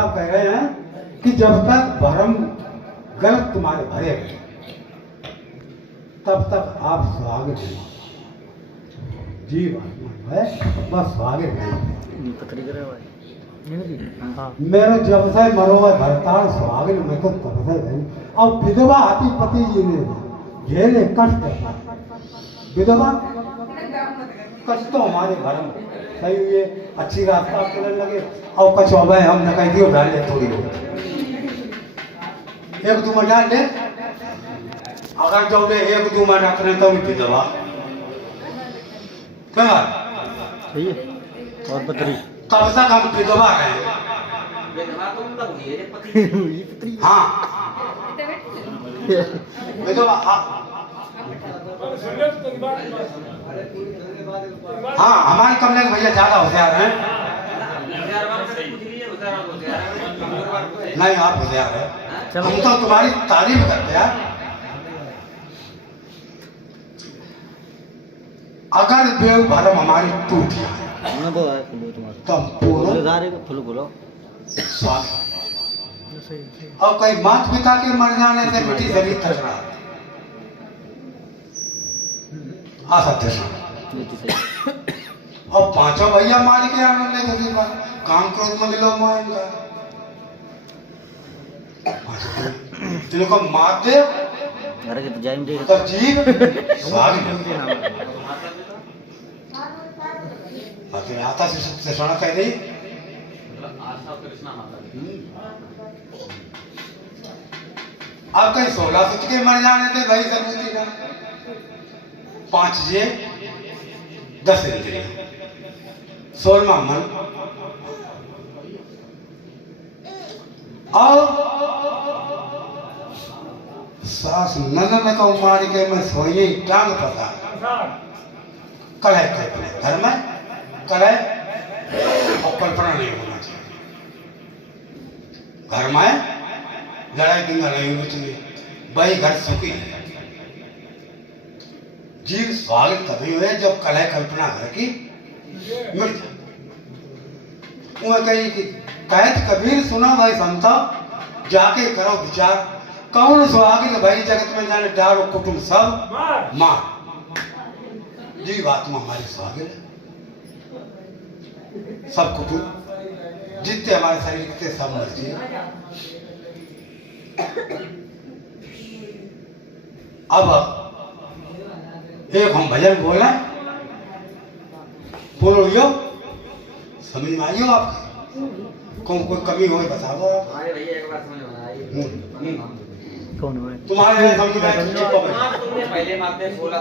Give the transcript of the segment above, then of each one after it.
साहब कह रहे हैं कि जब तक भरम गलत तुम्हारे भरे तब तक आप स्वागत हैं। जीव आत्मा है बस स्वागत नहीं पत्री करे भाई मेरे जब से मरोगे भरताल स्वागत में तो तब से नहीं। अब विधवा आती पति जी ने झेले कष्ट विधवा कष्ट तो हमारे घर में सही हुए अच्छी रास्ता चलने लगे और कछुआ भाई हम न कह दियो डाल ले थोड़ी एक दो डाल ले अगर जो ले एक दो मिनट रखने तो विधवा क्या सही है और पत्री तब तक हम विधवा रहे हाँ विधवा हाँ हमारे कमरे के भैया ज्यादा होशियार हैं नहीं आप होशियार है हम तो तुम्हारी तारीफ करते हैं अगर बेव भरम हमारी टूट जाए तो पूर्ण और कई माता पिता के मर जाने से मिट्टी शरीर थक रहा असत्य और पांचों भैया मार के आनंद ले दूसरी बात काम क्रोध में मिलो माएंगा तिनको मार दे अरे कि जाएंगे तो जीव स्वागत है आता से सोना कह रही अब कहीं 16 सुत के मर जाने थे भाई सर्वती का 5 जे 10 इंद्रिय 16वां मन और सास ननन को मार के मैं सोई टांग पता कलह कल्पना घर में कलह और कल्पना नहीं होना चाहिए घर में लड़ाई दंगा नहीं होनी चाहिए भाई घर सुखी है जीव स्वागत तभी हुए जब कलह कल्पना घर की मिट कही कि कहत कबीर सुना भाई संता जाके करो विचार कौन स्वागत भाई जगत में जाने डारो कुटुंब सब मार जीव आत्मा हमारी स्वागत सब कुटुंब जितने हमारे शरीर के सब मर्जी अब एक हम भजन बोल रहे बोलो यो समझ में आइयो आप कौन कोई कमी हो बताओ कौन है तुम्हारे समझ में तुमने पहले मापने 16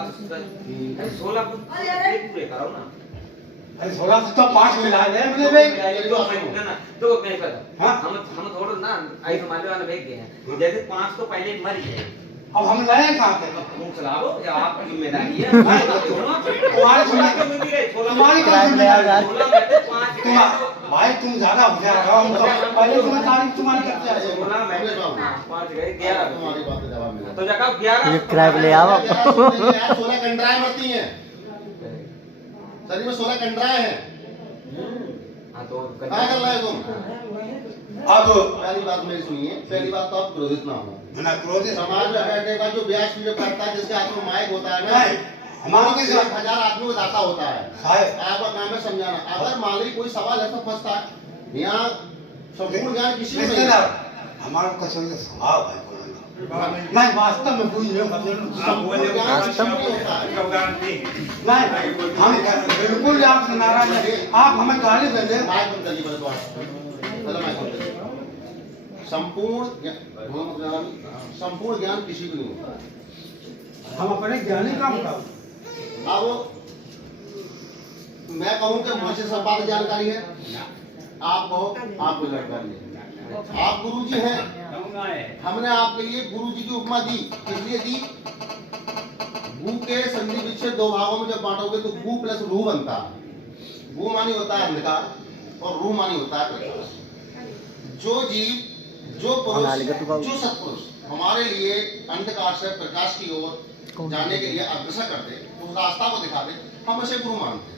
पूरे करो ना अरे 16 से तो 5 मिला दे हमने भाई तो नहीं पता हां हम थोड़ा ना आई हमारे वाला भेज गए जैसे 5 तो पहले मर गए अब हम लाए कहां थे तुम चलाओ या आपकी जिम्मेदारी है तुम्हारे तुम्हारी भाई तुम ज्यादा हो जा रहा हम तो पहले तुम्हें तारीफ तुम्हारी करते आ 5 गए 11 तुम्हारी बात का जवाब मिला तो जगह 11 ये किराए पे ले आओ 16 कंडराएं मरती हैं शरीर में 16 कंडराएं हैं हां तो क्या कर रहे हो तुम अब पहली बात मेरी सुनिए पहली बात तो आप क्रोधित ना हो ना क्रोधित समाज में बैठने का जो ब्याज जो करता है जिसके हाथ में माइक होता है ना हमारे के साथ 1000 आदमी को दाता होता है साहब आपका काम है समझाना अगर मान लीजिए कोई सवाल ऐसा फंसता है यहाँ संपूर्ण ज्ञान किसी को नहीं है हमारा कचौड़ी का स्वभाव है बोलना नहीं वास्तव में कोई नहीं संपूर्ण ज्ञान किसी को नहीं होता है नहीं हम बिल्कुल आपसे नाराज हैं आप हमें गाली दे दे माइक बंद करिए पहले माइक बंद करिए संपूर्ण ज्ञान किसी को नहीं होता हम अपने ज्ञानी काम कर अब मैं कहूं कि मुझे सब बात जानकारी है आप कहो आपको जानकारी है आप गुरु जी हैं हमने आपके लिए गुरु जी की उपमा दी इसलिए दी गु के संधि विच्छेद 2 भागों में जब बांटोगे तो गु प्लस रूह बनता है गु मानी होता है अंधकार और रूह मानी होता है प्रकाश जो जीव जो पुरुष जो सत्पुरुष हमारे लिए अंधकार से प्रकाश की ओर जाने के लिए अग्रसर करते उस रास्ता को दिखाते हम उसे गुरु मानते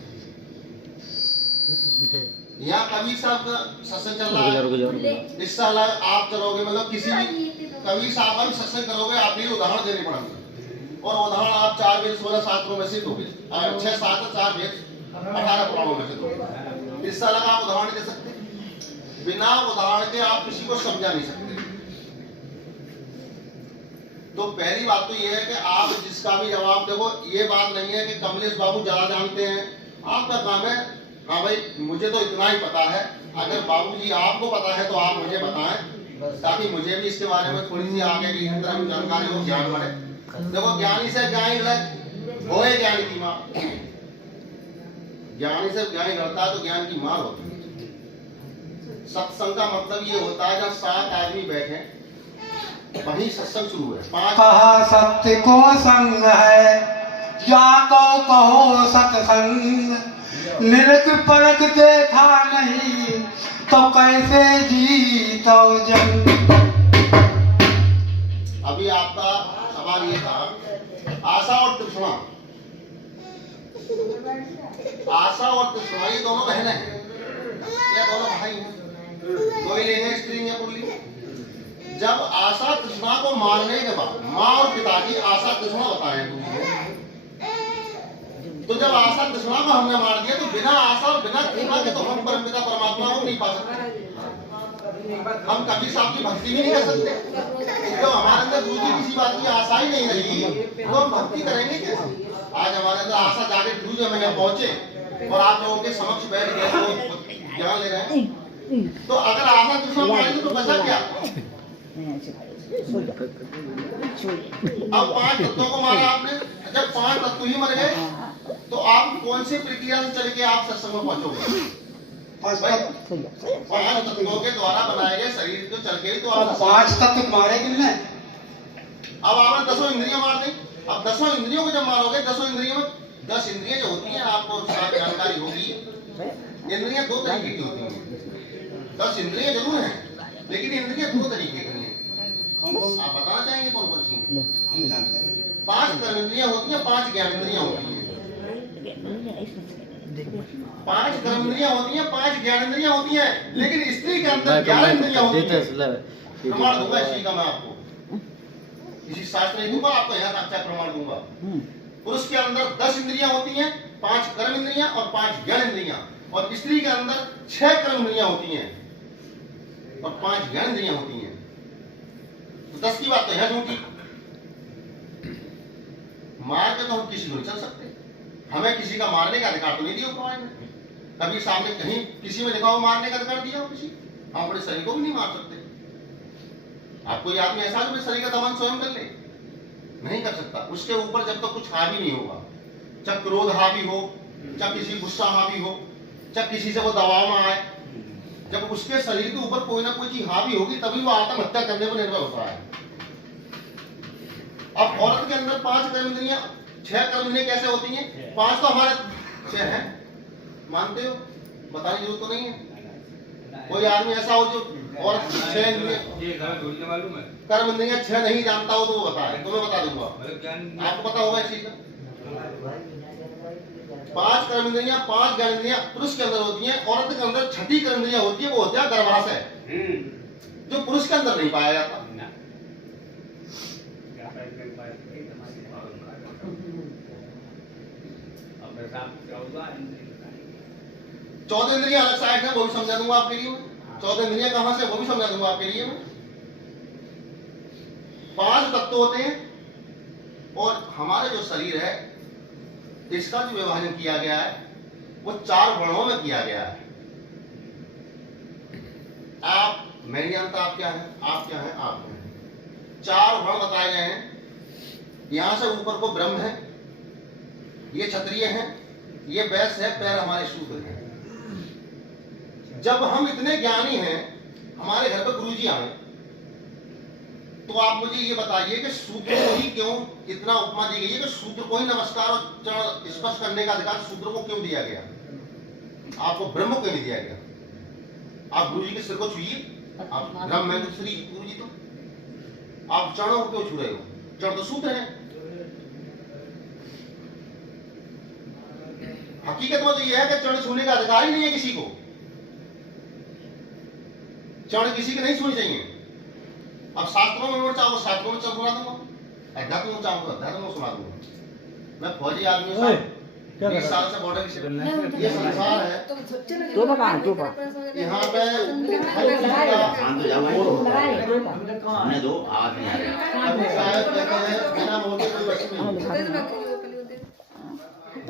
यहाँ कबीर साहब का सत्संग चल रहा रुक जाओ, रुक है, जाओ। इस साल आप चलोगे, मतलब किसी भी कबीर साहब का भी सत्संग करोगे, आप ये उदाहरण देने पड़ेंगे, और उदाहरण आप 4 वेद 16 शास्त्रों में से दोगे, 6 7 4 वेद 18 पुराणों में से दोगे। इस साल का आप उदाहरण दे सकते, बिना उदाहरण के आप किसी को समझा नहीं सकते। तो पहली बात तो ये है कि आप जिसका भी जवाब देखो, ये बात नहीं है कि कमलेश बाबू ज्यादा जानते हैं, आपका काम है हाँ भाई मुझे तो इतना ही पता है, अगर बाबूजी आपको पता है तो आप मुझे बताएं, ताकि मुझे भी इसके बारे में थोड़ी सी आगे की जानकारी हो, ज्ञान बढ़े। देखो ज्ञानी से ज्ञानी लग होए ज्ञान की माँ, ज्ञानी से ज्ञानी लड़ता है तो ज्ञान की माँ होती है। सत्संग का मतलब ये होता है जब 7 आदमी बैठे वही सत्संग शुरू है। 5 कहा सत्य को संग है, जाको कहो सत्संग, निरख परख देखा नहीं तो कैसे जीतो जंग। अभी आपका सवाल ये था, आशा और तृष्णा, आशा और तृष्णा ये दोनों बहनें हैं या दोनों भाई हैं? कोई लेंगे स्त्री या पुल्लिंग? जब आशा तृष्णा को मारने के बाद माँ और पिताजी आशा तृष्णा बताए, तो जब आशा तृष्णा को हमने मार दिया तो बिना आशा और बिना तृष्णा के तो हम परमपिता परमात्मा को नहीं पा सकते, हम कभी साहब की भक्ति भी नहीं कर सकते। तो हमारे अंदर दूसरी किसी बात की आशा ही नहीं रही तो हम भक्ति करेंगे कैसे? आज हमारे अंदर आशा जाके दूसरे महीने पहुंचे और आप लोगों के समक्ष बैठ गए तो ज्ञान ले रहे हैं, तो अगर आशा तृष्णा मारेंगे तो बचा क्या? अब 5 तत्वों को मारा आपने, जब 5 तत्व ही मर गए तो आप कौन सी प्रक्रिया से चल के आप सत्संग में पहुंचोगे? 5 तत्वों के द्वारा बनाए गए शरीर को चल के ही तो आप 5 तत्व मारे किसने? अब आपने 10 इंद्रियां मार दी। अब 10 इंद्रियों को जब मारोगे, 10 इंद्रियों में 10 इंद्रियां जो होती हैं आपको सारी जानकारी होगी, इंद्रियां 2 तरीके की होती हैं। 10 इंद्रियां जरूर हैं लेकिन इंद्रियां 2 तरीके की हैं। आप बताना चाहेंगे कौन कौन सी? 5 कर्मेंद्रियां होती हैं, 5 ज्ञानेंद्रियां होती हैं। 5 कर्मेंद्रियां होती हैं, 5 ज्ञानेंद्रियां होती हैं, लेकिन स्त्री के अंदर ज्ञानेंद्रियां होती हैं। प्रमाण दूंगा इसी का मैं आपको, किसी शास्त्र नहीं दूंगा आपको, यहाँ का अच्छा प्रमाण दूंगा। पुरुष के अंदर 10 इंद्रियां होती हैं, 5 कर्म इंद्रियां और 5 ज्ञान इंद्रियां, और स्त्री के अंदर 6 कर्म इंद्रियां होती हैं और 5 ज्ञान इंद्रियां होती हैं। तो 10 की बात तो है झूठी, मार के तो हम किसी को नहीं चल सकते, हमें किसी का मारने का अधिकार तो नहीं दिया ऊपर ने। कभी सामने कहीं किसी में देखा हो मारने का अधिकार दिया हो किसी? हम अपने शरीर को भी नहीं मार सकते। आप कोई आदमी ऐसा जो अपने शरीर का दमन स्वयं कर ले, नहीं कर सकता। उसके ऊपर जब तक कुछ हावी नहीं होगा, जब क्रोध हावी हो, जब किसी गुस्सा हावी हो, जब किसी से वो दबाव में आए, जब उसके शरीर के ऊपर कोई ना कोई चीज हावी होगी तभी वो आत्महत्या करने पर निर्भर होता है। अब औरत के अंदर 5 कर्म इंद्रियां, 6 कर्म इंद्रियां कैसे होती हैं? 5 तो हमारे 6 हैं, मानते हो? बताने की जरूरत तो नहीं है। कोई आदमी ऐसा हो जो औरत 6 कर्म इंद्रियां 6 नहीं जानता हो तो वो बताए, तो मैं बता दूंगा, आपको पता होगा इस चीज का। 5 कर्म इंद्रियां, 5 ज्ञान इंद्रियां पुरुष के अंदर होती हैं, औरत के अंदर 6ठी कर्म इंद्रियां होती है, वो होती है गर्भाशय, जो पुरुष के अंदर नहीं पाया जाता। चौदह इंद्रियां अलग साइड है, वो भी समझा दूंगा आपके लिए। 14 इंद्रियां कहां से, वो भी समझा दूंगा आपके लिए। 5 तत्व होते हैं और हमारे जो शरीर है इसका जो विभाजन किया गया है वो 4 वर्णों में किया गया है। आप, मैं नहीं जानता आप क्या है, आप क्या है, आप क्या है। 4 वर्ण बताए गए हैं। यहां से ऊपर को ब्रह्म है, ये क्षत्रिय है, ये वैश्य है, पैर हमारे शूद्र हैं। जब हम इतने ज्ञानी हैं, हमारे घर पर गुरुजी आए, तो आप मुझे ये बताइए कि शूद्र को ही क्यों इतना उपमा दी गई है कि शूद्र को ही नमस्कार और चरण स्पर्श करने का अधिकार शूद्र को क्यों दिया गया? आपको ब्रह्म को नहीं दिया गया। आप गुरुजी के सिर को छूइए, आप ब्रह्म है श्री गुरुजी, तो आप चरणों को क्यों छू रहे हो? चरण तो शूद्र है। हकीकत में तो यह है कि चरण छूने का अधिकार ही नहीं है किसी को। चौड़े किसी की नहीं सुननी चाहिए। अब शास्त्रों में नोट चाहो शास्त्रों में चल सुना दूंगा, अध्यात्म में चाहो अध्यात्म में सुना दूंगा। मैं फौजी आदमी हूँ, 20 साल से बॉर्डर की ये संसार है। तो बाबा तो बाबा यहाँ पे हमने दो आवाज नहीं आ रही। अभी साहब कहते हैं बिना मोटे कोई वस्तु नहीं।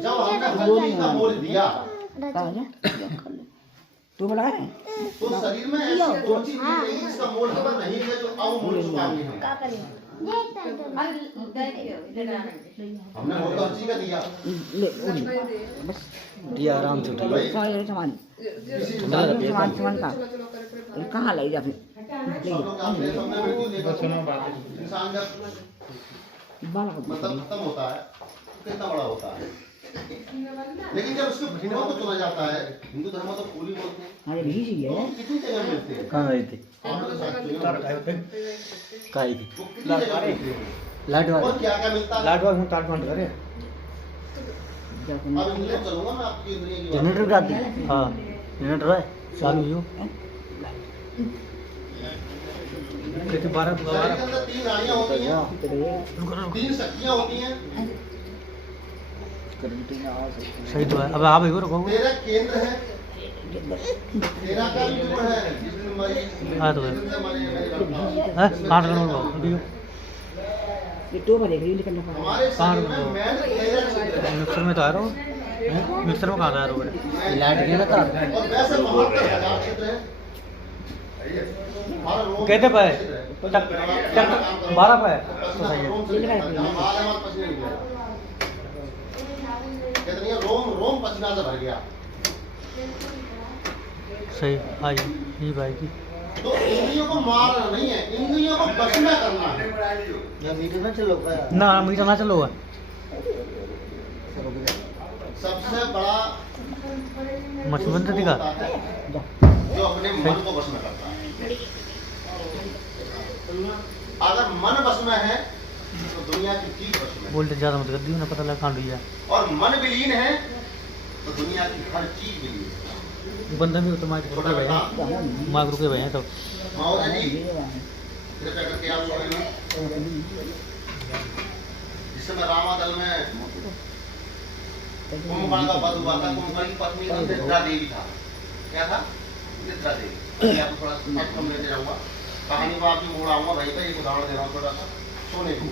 जब हमने हर चीज का मोल दिया तू बोला है तो शरीर में ऐसी कौन सी चीज नहीं जिसका मोल हमें नहीं है जो अब मोल चुका है। हमने मोल तो हर चीज का दिया। ले दिया आराम से उठा भाई सामान किसी सामान का कहाँ ले जा फिर सब लोग आपने सबने मृत्यु देखा। इंसान जब बाला मतलब खत्म होता है कितना बड़ा होता है, लेकिन जब उसके भीड़ों को चुना जाता है, हिंदू धर्म में तो पूरी बोलते हैं, अरे भी जी तो है कितनी जगह मिलते हैं। कहाँ गई थी आपके साथ चुने कहाँ गई थी वो कितनी जगह मिलते हैं लाइट और वाला क्या क्या मिलता है। लाइट वाला तार बंद करे अब इंग्लैंड चलूंगा मैं आपकी दुनिया की बात। जनरेटर का दी हाँ जनरेटर है चालू हो लेकिन 12 शरीर के अंदर 3 नाड़ियां होती हैं, 3 शक्तियां होती हैं। सही तो है अब आप एक रखो तेरा केंद्र है, तेरा का भी गुण है जिसमें हमारी हाँ तो है जिसमें हमारी मेरी बात हैं 8 करोड़ ये तो बने ग्रीन निकलना पड़ा हमारे शरीर में मैन तेरा छिद्र है मिक्सर में तो आ रहा हूँ मिक्सर में कहाँ आ रहा हूँ लाइट नहीं ना था और वैसे महात्मा हजार छिद्र है। हमारा रोम कहते पे छिद्र है। टक टक 12 पे पसीना रोम से निकलता है, जहाँ बाल है वहाँ पसीना निकलेगा। कहते नहीं है, रोम पसीना से भर गया। सही आई ये भाई की तो इंद्रियों को मारना नहीं है, इंद्रियों को वश में करना है। ना मीटर ना चलो सबसे बड़ा मछबंद दिखा होता है जो अपने मन को वश में करता है। अगर मन वश में है तो दुनिया की चीज वश में है। वोल्टेज ज़्यादा मत कर दियो ना पता लगा कहाँ डूब जाए और मन विलीन है तो दुनिया की हर चीज विलीन है। बंदा भी तो माइक रुके हुए हैं माइक रुके हुए हैं तो महोदय जी कृपया करके आप सुने ना। जिस समय रामादल में कुंभकर्ण का वध हुआ था, कुंभकर्ण की पत्नी का निद्रा देवी था। क्या था? निद्रा देवी। मैं आपको थोड़ा सा कम लेते जाऊंगा, कहानी को आपकी मोड़ आऊंगा भाई का एक उदाहरण दे रहा हूँ थोड़ा सा सोने को।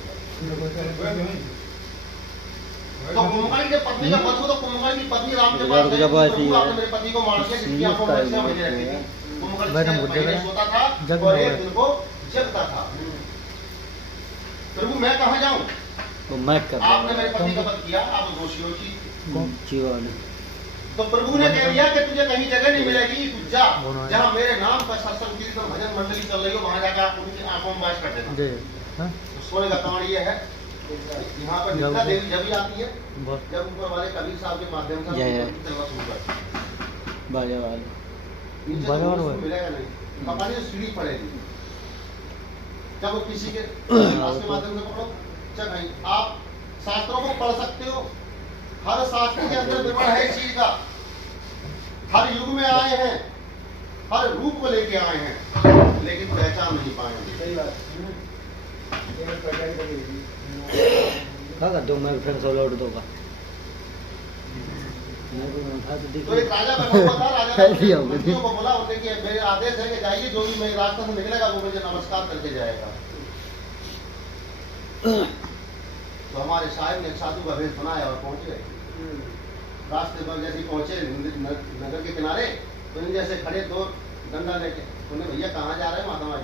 तो कुंभकर्ण की पत्नी का वध हुआ तो कुंभकर्ण की पत्नी राम के पास गई, प्रभु आपने मेरे पति को मार दिया जिसकी आंखों में से बहने लगती थी। कुंभकर्ण पहले सोता था और एक दिन को जगता था। प्रभु मैं कहाँ जाऊँ? तो मैं कर आपने मेरे पति का वध किया, आप दोषी हो जी। जीवन तो प्रभु ने कह दिया कि तुझे कहीं जगह नहीं मिलेगी, तू जा जहाँ मेरे नाम पर सत्संग कीर्तन भजन मंडली चल रही हो वहाँ जाकर आप उनकी आंखों में बात कर देना। दे हाँ सोने का कारण ये है, यहाँ पर निद्रा देवी जब भी आती है जब ऊपर वाले कबीर साहब के माध्यम से चलना शुरू करते हैं। बाजा वाले नीचे तो उसको मिलेगा नहीं, कपाली से सीढ़ी पड़ेगी। जब वो किसी के रास्ते माध्यम से पकड़ो, चल भाई आप शास्त्रों को पढ़ सकते हो, हर शास्त्र के अंदर विवरण है इस चीज का। हर युग में आए हैं, हर रूप को लेके आए हैं, लेकिन पहचान नहीं पाएंगे। हाँ कर दो मैं फिर सब लौट दूंगा तो एक राजा बैठा हुआ था, राजा ने मंत्रियों को बोला उसने कि मेरे आदेश है कि जाइए जो भी मेरे रास्ते से निकलेगा वो मुझे नमस्कार करके जाएगा। तो हमारे साहब ने एक साधु का भेष बनाया और पहुंच गए। रास्ते पर जैसे पहुंचे नगर के किनारे तो इन जैसे खड़े 2 डंडा लेके, उन्हें भैया कहाँ जा रहे हैं महात्मा जी?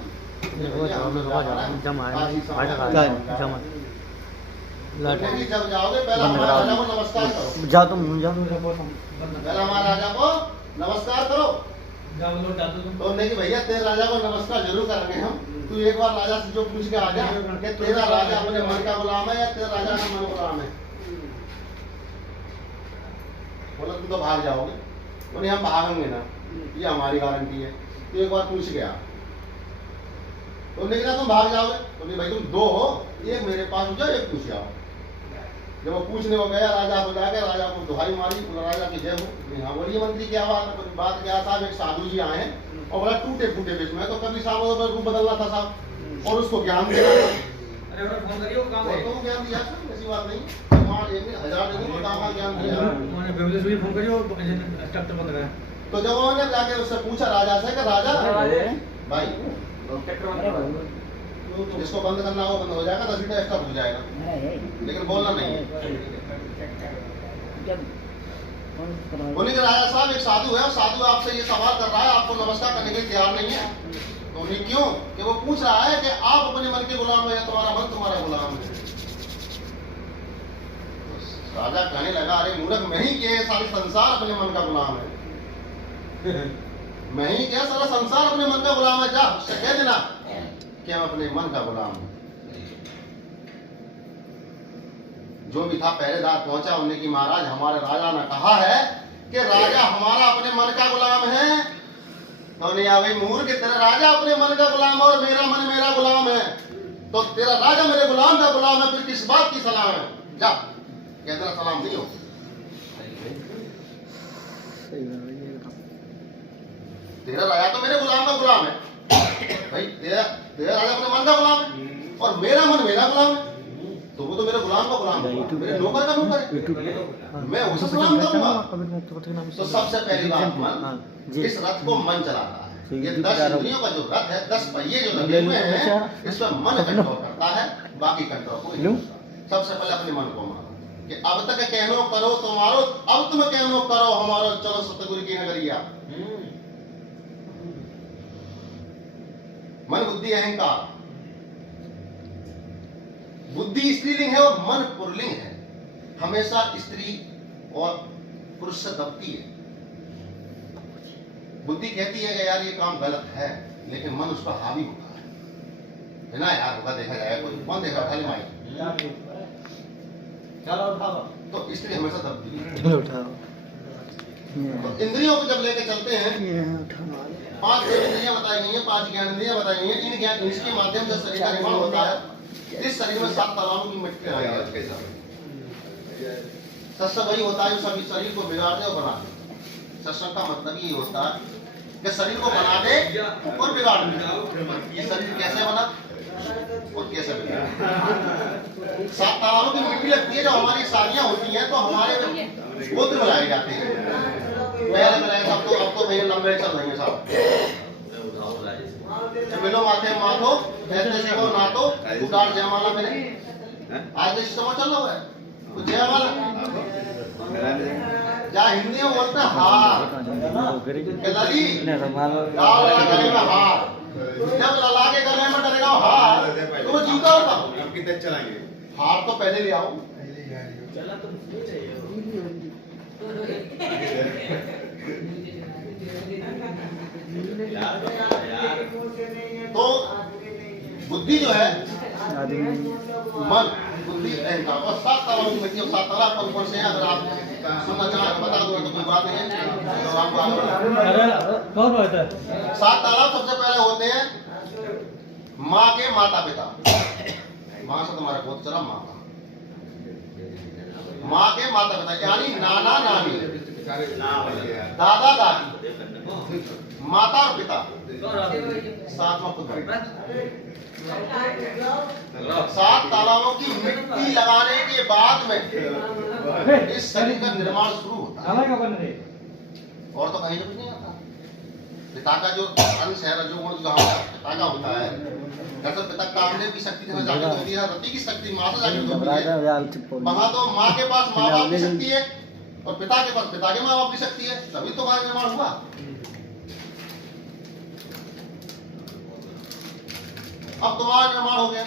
जब जाओगे पहला हमारे राजा को नमस्कार करो, जाओ तुम जाओ पहला हमारे राजा को नमस्कार करो। तो उन्होंने कि भैया तेरे राजा को नमस्कार जरूर करेंगे हम, तू एक बार राजा से जो पूछ के आ जा कि तेरा राजा अपने मन का गुलाम है या तेरा राजा का मन गुलाम है। बोला तुम तो भाग जाओगे, बोले हम भागेंगे ना, ये हमारी गारंटी है। तो एक बार पूछ गया तो उन्होंने कहा तुम भाग जाओगे, बोले भाई तुम 2 हो, एक मेरे पास हो जाओ एक पूछ जाओ। जब वो पूछने को गया राजा को जाकर राजा को दुहाई मारी, राजा की जय हो। हाँ बोलिए मंत्री क्या बात क्या साहब, एक साधु जी आए हैं और बड़ा टूटे फूटे बेच में, तो कभी साहब उधर रूम बदलना था साहब, और उसको ज्ञान देना था। अरे फोन करियो काम है। तो ज्ञान दिया सर, ऐसी बात नहीं। मान 1000 दे दूंगा, कहाँ ज्ञान दिया। मैंने फैमिली से भी फोन करियो स्ट्रक्चर बंद करा। तो जब उन्होंने जाके उससे पूछा राजा से कि राजा भाई इसको बंद करना हो बंद हो जाएगा, 10 लीटर एक्स्ट्रा हो जाएगा, लेकिन बोलना नहीं है। बोले कि राजा साहब एक साधु है, साधु आपसे ये सवाल कर रहा है, आपको नमस्कार करने के लिए तैयार नहीं है। तो उन्हें क्यों? कि वो पूछ रहा है कि आप अपने मन के गुलाम है या तुम्हारा मन तुम्हारा गुलाम है। तो राजा कहने लगा, अरे मूर्ख, मैं ही क्या सारे संसार अपने मन का गुलाम है। मैं ही क्या सारा संसार अपने मन का गुलाम है। जा उससे कह देना कि हम अपने मन का गुलाम है। जो भी था पहरेदार पहुंचा, उन्हें कि महाराज हमारे राजा ने कहा है कि राजा हमारा अपने मन का गुलाम है। तो नहीं भाई मूर्ख, तेरा राजा अपने मन का गुलाम है और मेरा मन मेरा गुलाम है, तो तेरा राजा मेरे गुलाम का गुलाम है, फिर किस बात की सलाम है? जा कह देना सलाम नहीं हो। तेरा राजा तो मेरे गुलाम का गुलाम है भाई, तेरा राजा अपने मन का गुलाम है और मेरा मन मेरा गुलाम है, तो वो तो मेरे गुलाम का गुलाम है, मेरे नौकर का नौकर है, मैं उसे सलाम करूंगा। तो सबसे पहली बात, मन इस रथ को मन चलाता है। ये 10 इंद्रियों का जो रथ है, 10 पहिए जो लगे हुए हैं, इसमें मन कंट्रोल करता है, बाकी कंट्रोल को नहीं। सबसे पहले अपने मन को मानो कि अब तक कहनो करो तुम्हारो, अब तुम कहनो करो हमारो, चलो सतगुरु की नगरिया। मन बुद्धि अहंकार, बुद्धि स्त्रीलिंग है और मन पुल्लिंग है, हमेशा स्त्री और पुरुष से दबती है। बुद्धि कहती है कि यार ये काम गलत है, लेकिन मन उस पर हावी होता है ना यार, होगा देखा जाएगा, कोई कौन देखा खाली माई। तो स्त्री हमेशा दबती है। तो इंद्रियों को जब लेके चलते हैं, 5 इंद्रियां बताई गई हैं, 5 ज्ञान इंद्रियां बताई गई हैं। इन ज्ञान इसके माध्यम से शरीर का निर्माण होता है। इस शरीर में 7 तालाबों की मिट्टी आई है। सत्संग वही होता है जो सभी शरीर को बिगाड़ दे और बना दे। सत्संग का मतलब ये होता है कि शरीर को बना दे और बिगाड़ दे। ये शरीर कैसे बना और कैसे बिगड़ा? 7 तालाबों की मिट्टी लगती है, जब हमारी शादियां होती हैं तो हमारे गोत्र बनाए जाते हैं। पहले बनाए सब, तो अब तो भैया लंबे चल रहे हैं साहब। मिलो माथे माथो ऐसे सेवो नातो उतार जयमाला मेरे। आज देश समा चल रहा है तो जयमाला जा हिंदी में बोलते हैं हार कलाली गाँव गले में हार, जब लला के गले में डरेगा हार तो वो जीता होगा। कितने चलाएंगे हार? तो पहले ले आओ। तो बुद्धि जो है, मन बुद्धि अहंकार और 7 तालाबों की मिट्टी। और 7 तालाब कौन से हैं? अगर आप सुनना चाहें तो बता दूंगा, तो कोई बात नहीं है। तो आपको 7 तालाब सबसे पहले होते हैं माँ के माता पिता। माँ से तुम्हारा बहुत चला माँ का, माँ के माता पिता यानी नाना नानी, दादा दादी, माता और पिता, साथ में खुद। 7 तालाबों की मिट्टी लगाने के बाद में इस शरीर का निर्माण शुरू होता है। और तो कहीं कुछ नहीं आता। पिता का जो अंश है, रजोगुण जो पिता का होता है, दरअसल पिता कामने की शक्ति जागृत होती है, रति की शक्ति माँ से जागृत होती है। वहां तो माँ के पास माँ बाप की शक्ति है और पिता के पास पिता के माँ बाप की शक्ति है, तभी तो वहां निर्माण हुआ। अब तुम्हारा निर्माण हो गया।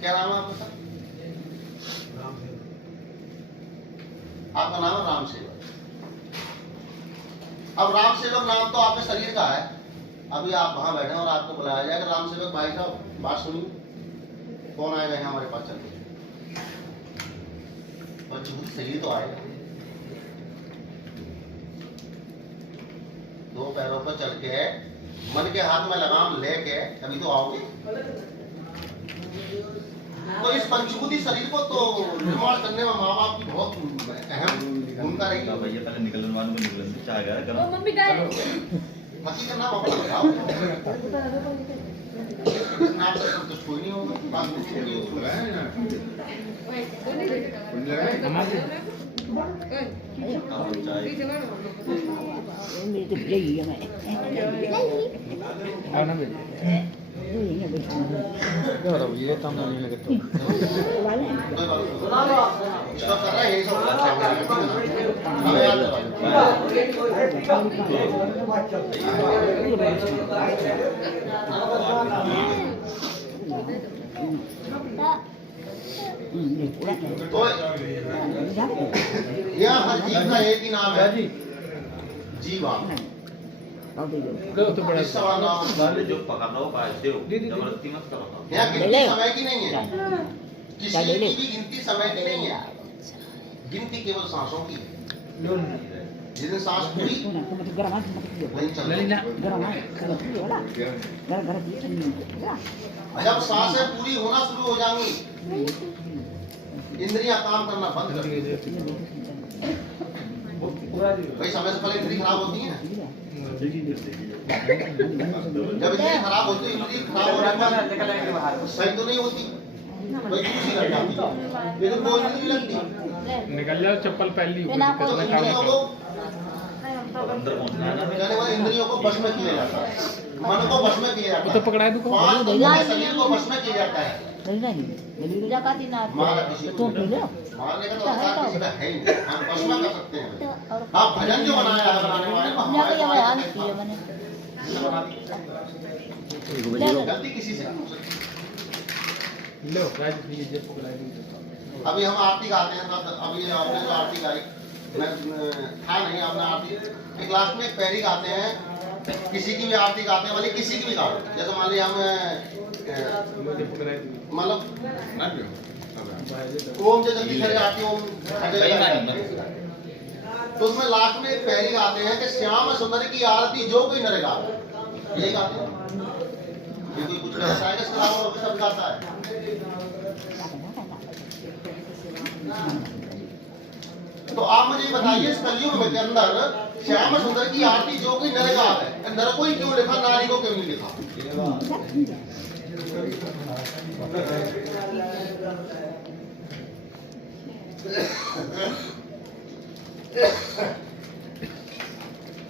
क्या नाम है आपका? आपका नाम है राम सेवक। अब राम सेवक नाम तो आपके शरीर का है। अभी आप वहां बैठे और आपको बुलाया जाएगा, राम सेवक भाई साहब बात सुनिए, कौन आएगा यहाँ हमारे पास? चलते और झूठ सही तो आएगा। 2 पैरों पर चल के मन के हाथ में लगाम लेके तभी तो आओगे। तो इस पंचभूति शरीर को तो निर्माण करने में माँ बाप की बहुत अहम भूमिका रही। भैया पहले निकलने वालों को निकलने चाह गया वो मम्मी का है। पति का नाम अपना बताओ। नाम से संतुष्ट कोई नहीं होगा। बात नहीं मेरी तो यही है मैं ये तो हम नहीं लगते वाले इसका कर रहा है ये सब हमें याद तो यह हर जीव का एक ही नाम है जीवा। इससे बड़ा नाम जो पकड़ना हो पाए दो जबरदस्ती मत करो। यहाँ गिनती समय की नहीं है, किसी की भी गिनती समय की नहीं है, गिनती केवल सांसों की है। जिस दिन सांस पूरी वहीं चल रही है। जब सांसें पूरी होना शुरू हो जाएंगी, इंद्रियां काम करना बंद कर देंगी। भाई समय से पहले इंद्री खराब होती है। जब इंद्री खराब होती है, इंद्री खराब होने के बाद सही तो नहीं होती, भाई दूसरी लग जाती है, लेकिन वो इंद्री लगती निकल जाओ चप्पल पहली तो इंद्रियों को कहने वाले इंद्रियों को वश में किया जाता है, मन को वश में किया जाता है। तो पकड़ा है तू पांच तत्वों के शरीर को वश में किया जाता है। मारना किसी को मारने का तो अधिकार किसी का है ही नहीं, हम वश में कर सकते हैं। आप भजन जो बनाया है बनाने वाले को हमारे गलती किसी से नहीं हो सकती। लो गाइस ये जे पकड़ा है अभी हम आरती गाते हैं, अभी आपने जो आरती गाई मैं था नहीं, आपने आरती एक लास्ट में एक पैरी गाते हैं, किसी की भी आरती गाते हैं, वाली किसी की भी गाओ। जैसे मान लीजिए हम मतलब ओम जगती खरी आरती ओम, तो उसमें लास्ट में एक पैरी गाते हैं कि श्याम सुंदर की आरती जो कोई नर गाता है, यही गाते हैं। ये कोई कुछ ऐसा है कि इसके अलावा और सब गाता है। तो आप मुझे बताइए इस कलयुग के अंदर श्याम सुंदर की आरती जो कोई नर गाता है, नर को ही क्यों लिखा, नारी को क्यों नहीं लिखा?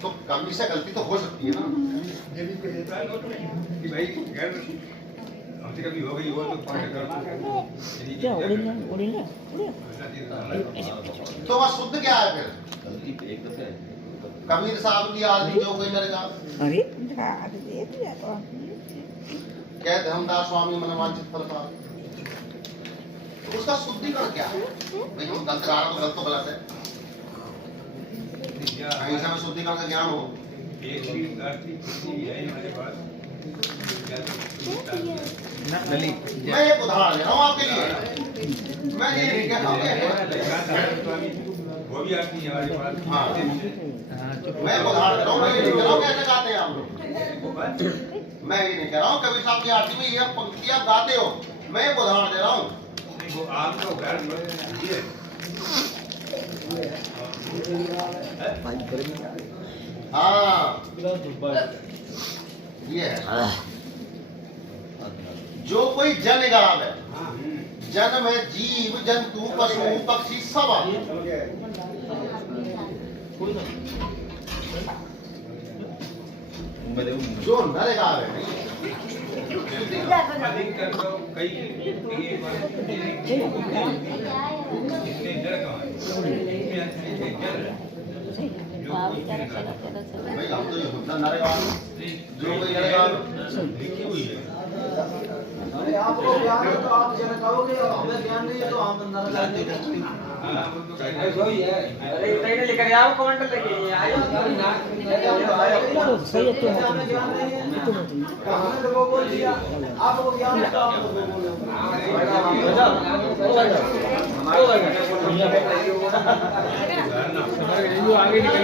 तो कमी से गलती तो हो सकती है ना। कभी हो गई वो तो तो वह शुद्ध क्या है फिर? कबीर साहब की आरती जो कोई नर गा, कह धर्मदास स्वामी मनवांचित फल पावे, तो उसका शुद्धिकरण क्या है? भाई हम गलत गा रहे हैं तो गलत तो गलत है। अहिंसा में शुद्धिकरण का ज्ञान हो। एक भी आरती किसी है हमारे पास मैं एक उदाहरण दे रहा हूँ आपके लिए, मैं ये नहीं कह रहा हूँ वो भी आती है हमारे पास। हाँ, मैं एक उदाहरण दे रहा हूँ, मैं ये नहीं कह रहा हूँ कैसे गाते हैं आप लोग। मैं ये नहीं कह रहा हूँ कबीर साहब की आरती में ये पंक्ति आप गाते हो, मैं एक उदाहरण दे रहा हूँ। वो आपको घर ये हाँ ये है जो कोई जन गावे, जन में जीव जंतु पशु पक्षी सब आते हैं। जो नर गावे अधिकतर तो कई एक बार कितने जगह भाई हम तो ये होता नर गावे जो कोई नर गावे लिखी हुई है। अरे आपको ज्ञान है तो आप जरा कहोगे, हमें ज्ञान नहीं है तो हम अंदर जाते हैं। अरे इतने लेकर आओ कमेंट लेके आयो सही है, हमें ज्ञान नहीं है, हमने लोगों को दिया, आपको ज्ञान है तो आप लोगों को आगे निकल